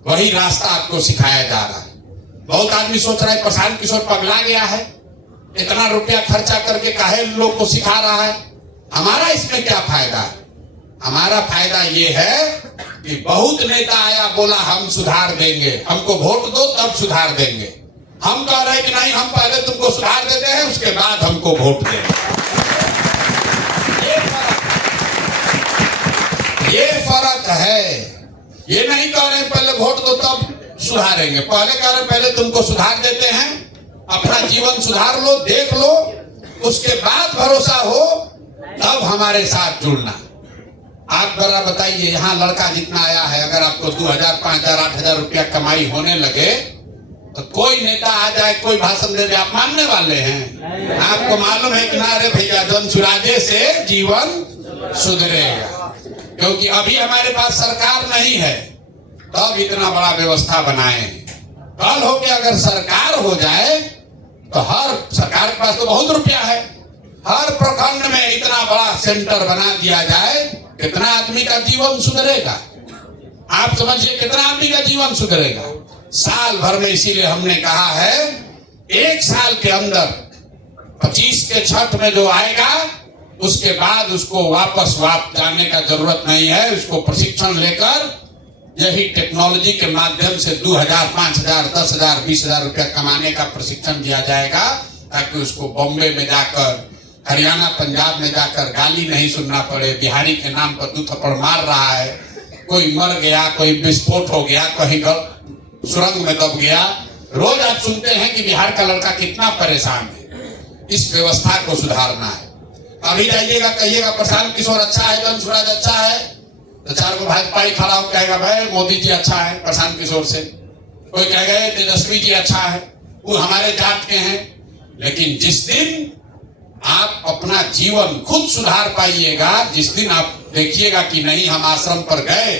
वही रास्ता आपको सिखाया जा रहा है। बहुत आदमी सोच रहा है प्रशांत किशोर पगला गया है, इतना रुपया खर्चा करके काहे लोग को सिखा रहा है। हमारा इसमें क्या फायदा है? हमारा फायदा ये है कि बहुत नेता आया बोला हम सुधार देंगे, हमको वोट दो तब सुधार देंगे। हम कह रहे हैं कि नहीं, हम पहले तुमको सुधार देते हैं उसके बाद हमको वोट देंगे। ये फर्क है। ये नहीं कह रहे हैं पहले वोट दो तब सुधारेंगे, पहले कह रहे हैं पहले तुमको सुधार देते हैं, अपना जीवन सुधार लो, देख लो, उसके बाद भरोसा हो तब हमारे साथ जुड़ना। आप जरा बताइए यहाँ लड़का जितना आया है, अगर आपको 2,000 5,000 8,000 रुपया कमाई होने लगे तो कोई नेता आ जाए कोई भाषण दे दे, आप मानने वाले हैं? आपको मालूम है कि ना, अरे भैया धन सुराजे से जीवन सुधरेगा। क्योंकि अभी हमारे पास सरकार नहीं है तब इतना बड़ा व्यवस्था बनाए हैं। कल हो के अगर सरकार हो जाए तो हर सरकार के पास तो बहुत रुपया है, हर प्रखंड में इतना बड़ा सेंटर बना दिया जाए, कितना आदमी का जीवन सुधरेगा। आप समझिए कितना आदमी का जीवन सुधरेगा साल भर में। इसीलिए हमने कहा है 1 साल के अंदर 25 के छठ में जो आएगा उसके बाद उसको वापस जाने का जरूरत नहीं है। उसको प्रशिक्षण लेकर यही टेक्नोलॉजी के माध्यम से 2000, 5000, 10,000, 20,000 रुपया कमाने का प्रशिक्षण दिया जाएगा, ताकि उसको बॉम्बे में जाकर, हरियाणा, पंजाब में जाकर गाली नहीं सुनना पड़े। बिहारी के नाम पर 2 थप्पड़ मार रहा है, कोई मर गया, कोई विस्फोट हो गया, कहीं सुरंग में दब गया। रोज आप सुनते हैं कि बिहार का लड़का कितना परेशान है। इस व्यवस्था को सुधारना है। अभी जाइएगा, कहिएगा प्रशांत किशोर अच्छा है, वंशराज अच्छा है, तो 4 को भाजपा ही खड़ा हो कहेगा भाई मोदी जी अच्छा है प्रशांत किशोर से। कोई कहेगा तेजस्वी जी अच्छा है, वो हमारे जात के हैं। लेकिन जिस दिन आप अपना जीवन खुद सुधार पाइएगा, जिस दिन आप देखिएगा कि नहीं हम आश्रम पर गए,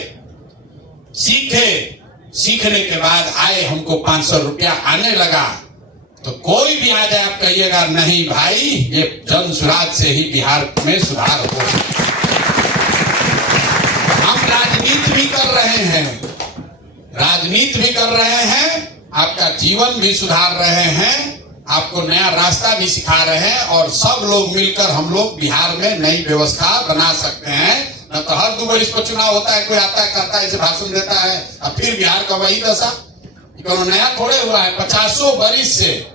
सीखने के बाद आए, हमको 500 रुपया आने लगा, तो कोई भी आ जाए आप कहिएगा नहीं भाई ये जन सुराज से ही बिहार में सुधार हो। हम राजनीति भी कर रहे हैं, आपका जीवन भी सुधार रहे हैं, आपको नया रास्ता भी सिखा रहे हैं, और सब लोग मिलकर हम लोग बिहार में नई व्यवस्था बना सकते हैं। न तो हर 2 वर्ष पर चुनाव होता है, कोई आता है करता है, इसे भाषण देता है, अब फिर बिहार का वही दशा। नया थोड़े हुआ है, 50 वर्ष से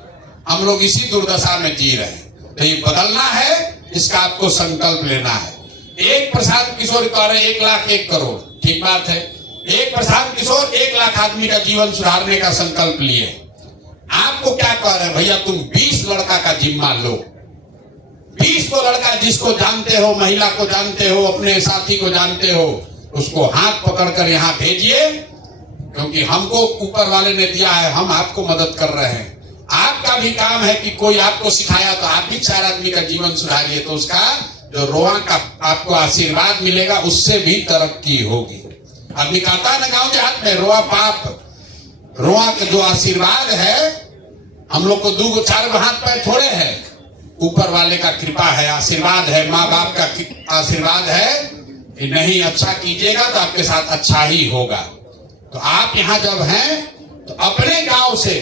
हम लोग इसी दुर्दशा में जी रहे हैं। तो ये बदलना है, इसका आपको संकल्प लेना है। एक प्रशांत किशोर कह रहे 1 लाख 1 करोड़, ठीक बात है। एक प्रशांत किशोर 1 लाख आदमी का जीवन सुधारने का संकल्प लिए। आपको क्या कह रहे हैं भैया, तुम 20 लड़का का जिम्मा लो। 20 को लड़का जिसको जानते हो, महिला को जानते हो, अपने साथी को जानते हो, उसको हाथ पकड़कर यहाँ भेजिए, क्योंकि हमको ऊपर वाले ने दिया है, हम आपको मदद कर रहे हैं। आपका भी काम है कि कोई आपको सिखाया तो आप भी 4 आदमी का जीवन सुधारिए, तो उसका जो रोआ का आपको आशीर्वाद मिलेगा, उससे भी तरक्की होगी। आदमी कहता है ना गाँव देहात में, रोआ पाप, रोआ का जो आशीर्वाद है, हम लोग को 2-4 हाथ पैर थोड़े है, ऊपर वाले का कृपा है, आशीर्वाद है, माँ बाप का आशीर्वाद है कि नहीं अच्छा कीजिएगा तो आपके साथ अच्छा ही होगा। तो आप यहाँ जब हैं तो अपने गांव से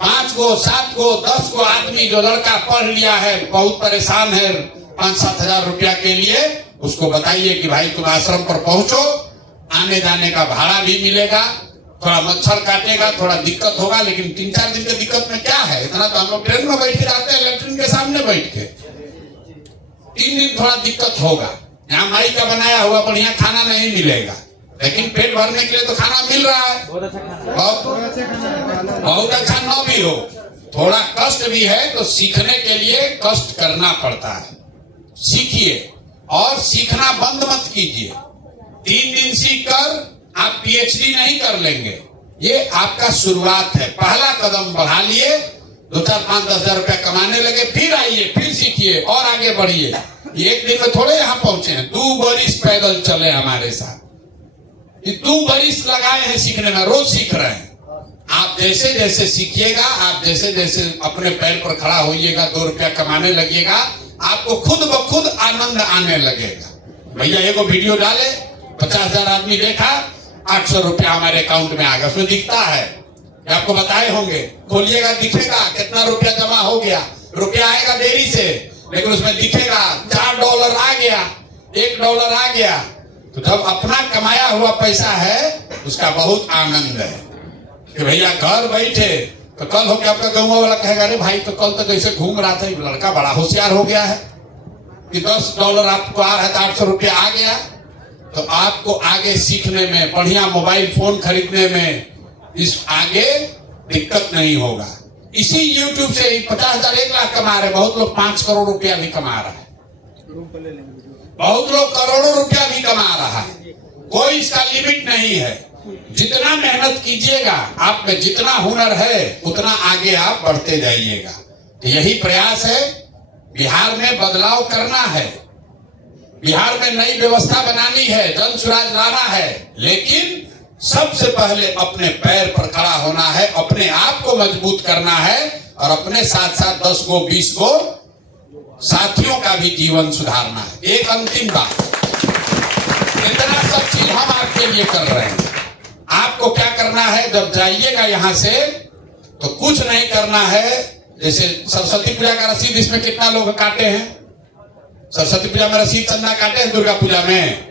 5 को, 7 को, 10 को आदमी जो लड़का पढ़ लिया है, बहुत परेशान है 5-7 हजार रुपया के लिए, उसको बताइए कि भाई तुम आश्रम पर पहुंचो, आने जाने का भाड़ा भी मिलेगा, थोड़ा मच्छर काटेगा, थोड़ा दिक्कत होगा, लेकिन 3-4 दिन की दिक्कत में क्या है, इतना तो हम लोग ट्रेन में बैठ के जाते हैं, लेटरिन के सामने बैठ के। 3 दिन थोड़ा दिक्कत होगा, यहाँ माई का बनाया हुआ बढ़िया खाना नहीं मिलेगा, लेकिन पेट भरने के लिए तो खाना मिल रहा है, बहुत अच्छा न भी हो, थोड़ा कष्ट भी है, तो सीखने के लिए कष्ट करना पड़ता है। सीखिए और सीखना बंद मत कीजिए। 3 दिन सीखकर आप पीएचडी नहीं कर लेंगे, ये आपका शुरुआत है, पहला कदम बढ़ा लिए, 2-4-5-10 हजार रुपया कमाने लगे, फिर आइए, फिर सीखिए और आगे बढ़िए। एक दिन में थोड़े यहाँ पहुंचे हैं, 2 बरिस पैदल चले हमारे साथ, 2 बरिस लगाए हैं सीखने में, रोज सीख रहे हैं। आप जैसे जैसे सीखिएगा, आप जैसे जैसे अपने पैर पर खड़ा होइएगा, 2 रुपया कमाने लगिएगा, आपको खुद ब खुद आनंद आने लगेगा। भैया एगो वीडियो डाले, 50,000 आदमी देखा, 800 रुपया हमारे अकाउंट में आ गया, उसमें दिखता है, आपको बताए होंगे, खोलिएगा दिखेगा कितना रुपया जमा हो गया। रुपया आएगा देरी से, लेकिन उसमें दिखेगा $4 आ गया, $1 आ गया। तो जब अपना कमाया हुआ पैसा है, उसका बहुत आनंद है कि भैया घर बैठे, तो कल होके आपका गाँव वाला कहेगा अरे भाई तो कल तक ऐसे घूम रहा था, लड़का बड़ा होशियार हो गया है कि $10 आपको आ रहा है तो 800 रुपया आ गया। तो आपको आगे सीखने में, बढ़िया मोबाइल फोन खरीदने में, इस आगे दिक्कत नहीं होगा। इसी YouTube से 50,000 1 लाख कमा रहे, बहुत लोग 5 करोड़ रुपया भी कमा रहा है, बहुत लोग करोड़ों रुपया भी कमा रहा है। कोई इसका लिमिट नहीं है। जितना मेहनत कीजिएगा, आप में जितना हुनर है, उतना आगे आप बढ़ते जाइएगा। तो यही प्रयास है, बिहार में बदलाव करना है, बिहार में नई व्यवस्था बनानी है, जन सुराज लाना है, लेकिन सबसे पहले अपने पैर पर खड़ा होना है, अपने आप को मजबूत करना है, और अपने साथ साथ 10 को 20 को साथियों का भी जीवन सुधारना है। एक अंतिम बात, इतना सब चीज हम आपके लिए कर रहे हैं, आपको क्या करना है, जब जाइएगा यहाँ से तो कुछ नहीं करना है। जैसे सरस्वती पूजा का रसीद इसमें कितना लोग काटे हैं? सरस्वती पूजा में रसीद चंदा काटे हैं? दुर्गा पूजा में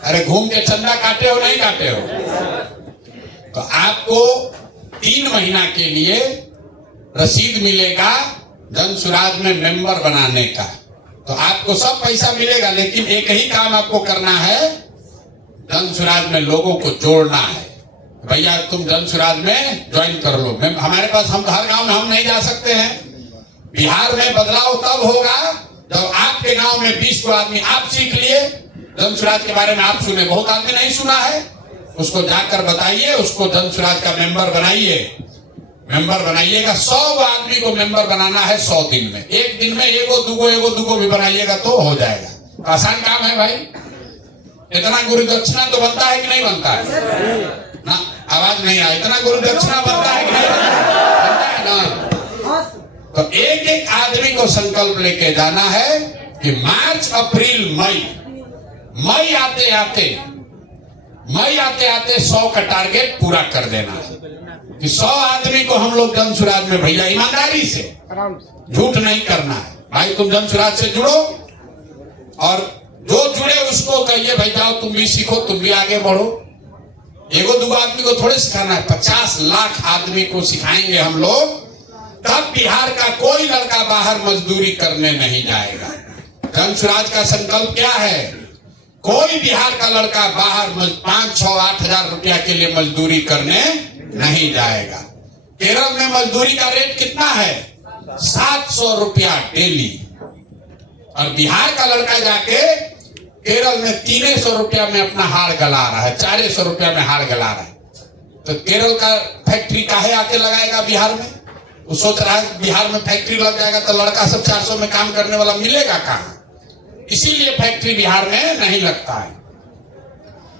अरे घूम के चंदा काटे हो नहीं काटे हो? तो आपको 3 महीना के लिए रसीद मिलेगा जन सुराज में मेंबर बनाने का। तो आपको सब पैसा मिलेगा, लेकिन एक ही काम आपको करना है, जन सुराज में लोगों को जोड़ना है। भैया तुम जन सुराज में ज्वाइन कर लो। हमारे पास, हम हर गांव में हम नहीं जा सकते हैं। बिहार में बदलाव तब होगा जब आपके गांव में 20 को आदमी आप सीख लिए, जन सुराज के बारे में आप सुने, बहुत आदमी नहीं सुना है, उसको जाकर बताइए, उसको जन सुराज का मेंबर बनाइए। मेंबर बनाइएगा, 100 आदमी को मेंबर बनाना है 100 दिन में। एक दिन में एगो दुगो भी बनाइएगा तो हो जाएगा। आसान काम है भाई। इतना गुरु दक्षिणा तो बनता है कि नहीं बनता है ना? आवाज नहीं आया। इतना गुरु दक्षिणा बनता है कि नहीं बनता है ना? तो एक एक आदमी को संकल्प लेके जाना है कि मार्च अप्रैल मई आते आते 100 का टारगेट पूरा कर देना है कि 100 आदमी को हम लोग जन सुराज में, भैया ईमानदारी से, झूठ नहीं करना है भाई। तुम जन सुराज से जुड़ो और जो जुड़े उसको कहिए भाई जाओ तुम भी सीखो, तुम भी आगे बढ़ो। एगो दुगो आदमी को थोड़े सिखाना है, 50 लाख आदमी को सिखाएंगे हम लोग, तब बिहार का कोई लड़का बाहर मजदूरी करने नहीं जाएगा। जन सुराज का संकल्प क्या है? कोई बिहार का लड़का बाहर 5, 6, 8 हजार रुपया के लिए मजदूरी करने नहीं जाएगा। केरल में मजदूरी का रेट कितना है? 700 रुपया डेली। और बिहार का लड़का जाके केरल में 300 रुपया में अपना हाड़ गला रहा है, 400 रुपया में हाड़ गला रहा है। तो केरल का फैक्ट्री काहे आके लगाएगा बिहार में? वो सोच रहा है बिहार में फैक्ट्री लग जाएगा तो लड़का सब 400 में काम करने वाला मिलेगा कहाँ? इसीलिए फैक्ट्री बिहार में नहीं लगता है।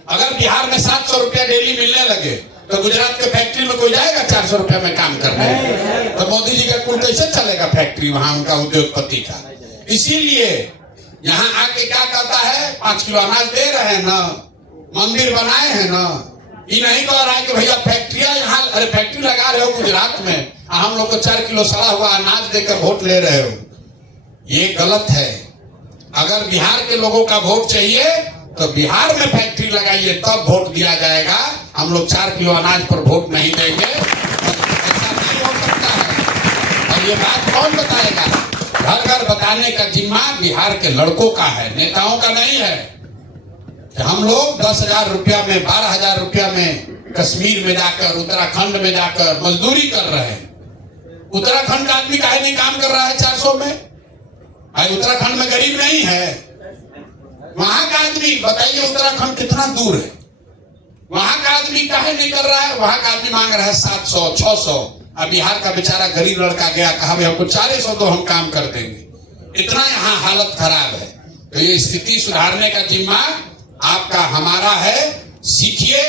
अगर बिहार में 700 रुपया डेली मिलने लगे तो गुजरात के फैक्ट्री में कोई जाएगा 400 रुपया में काम करने? तो मोदी जी का कुल कैसे चलेगा फैक्ट्री वहां उनका उद्योगपति का? इसीलिए यहाँ आके क्या करता है, 5 किलो अनाज दे रहे हैं ना, मंदिर बनाए हैं ना, ये नहीं कह रहा है कि भैया फैक्ट्रियां यहाँ, अरे फैक्ट्री लगा रहे हो गुजरात में, हम लोग को 4 किलो सड़ा हुआ अनाज देकर वोट ले रहे हो, ये गलत है। अगर बिहार के लोगों का वोट चाहिए तो बिहार में फैक्ट्री लगाइए, तब वोट दिया जाएगा। हम लोग 4 किलो अनाज पर वोट नहीं देंगे, ऐसा नहीं हो सकता है। और ये बात कौन बताएगा? घर घर बताने का जिम्मा बिहार के लड़कों का है, नेताओं का नहीं है। कि हम लोग 10,000 रुपया में, 12,000 रुपया में कश्मीर में जाकर, उत्तराखंड में जाकर मजदूरी कर रहे हैं। उत्तराखंड का आदमी काहे नहीं काम कर रहा है 400 में? भाई उत्तराखंड में गरीब नहीं है। वहां का आदमी बताइए, उत्तराखंड कितना दूर है, वहां का आदमी काहे नहीं कर रहा है? वहां का आदमी मांग रहा है 700, 600। अब बिहार का बेचारा गरीब लड़का गया, कहा भाई हमको 400 दो, हम काम कर देंगे। इतना यहाँ हालत खराब है। तो ये स्थिति सुधारने का जिम्मा आपका, हमारा है। सीखिए,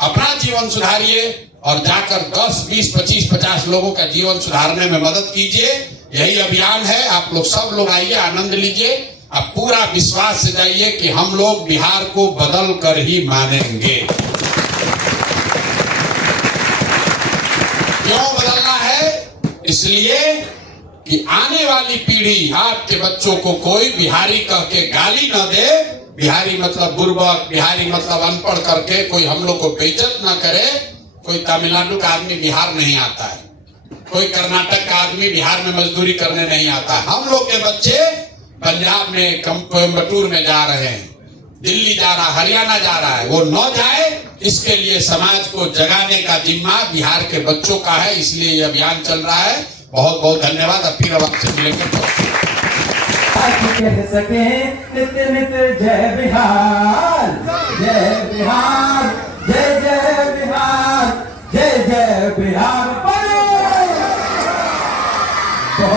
अपना जीवन सुधारिए और जाकर 10, 20, 25, 50 लोगों का जीवन सुधारने में मदद कीजिए। यही अभियान है। आप लोग सब लोग आइए, आनंद लीजिए। अब पूरा विश्वास से जाइए कि हम लोग बिहार को बदल कर ही मानेंगे। क्यों बदलना है? इसलिए कि आने वाली पीढ़ी, आपके बच्चों को कोई बिहारी कह के गाली न दे, बिहारी मतलब बुर्बक, बिहारी मतलब अनपढ़ करके कोई हम लोग को बेइज्जत न करे। कोई तमिलनाडु का आदमी बिहार नहीं आता है, कोई कर्नाटक का आदमी बिहार में मजदूरी करने नहीं आता है। हम लोग के बच्चे पंजाब में, कोयम्बटूर में जा रहे हैं, दिल्ली जा रहा, हरियाणा जा रहा है, वो न जाए, इसके लिए समाज को जगाने का जिम्मा बिहार के बच्चों का है। इसलिए ये अभियान चल रहा है। बहुत बहुत धन्यवाद। अब फिर आपसे मिलेंगे। कह सके नित नित जय बिहार, जय बिहार।